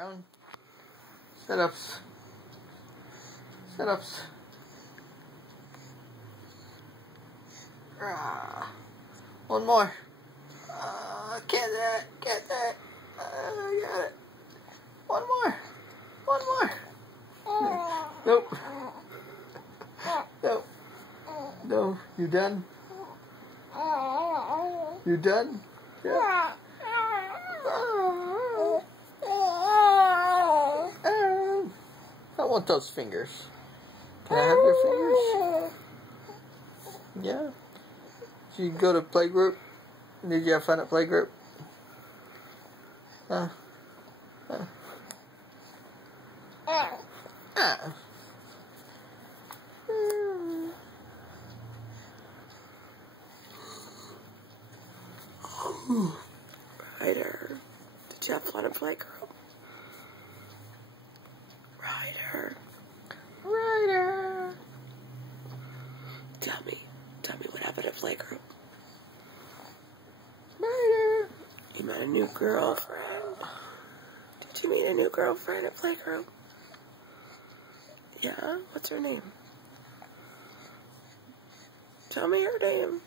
Down. Setups. Setups. One more. Get that. Get that. Got it. One more. One more. Nope. Nope. No. You done? You done? Yeah. I want those fingers. Can I have your fingers? Yeah. Did you go to playgroup? Did you have fun at playgroup? Ryder, did you have fun at playgroup? Ryder. Ryder. Tell me what happened at playgroup. Ryder. You met a new girlfriend. Did you meet a new girlfriend at playgroup? Yeah? What's her name? Tell me her name.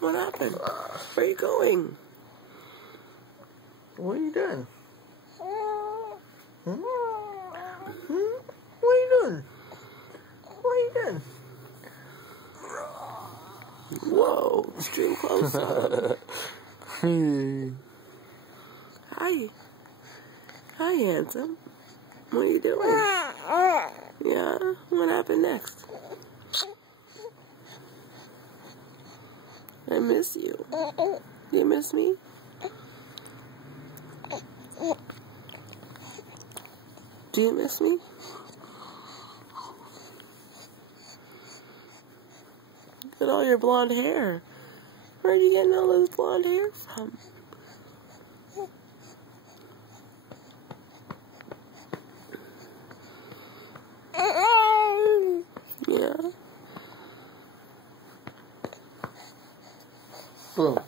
What happened? Where are you going? What are you doing? What are you doing? What are you doing? Whoa, stream close up. Hi. Hi, handsome. What are you doing? Yeah, what happened next? I miss you. Do you miss me? Do you miss me? Look at all your blonde hair. Where are you getting all this blonde hair from? Yeah. Boom.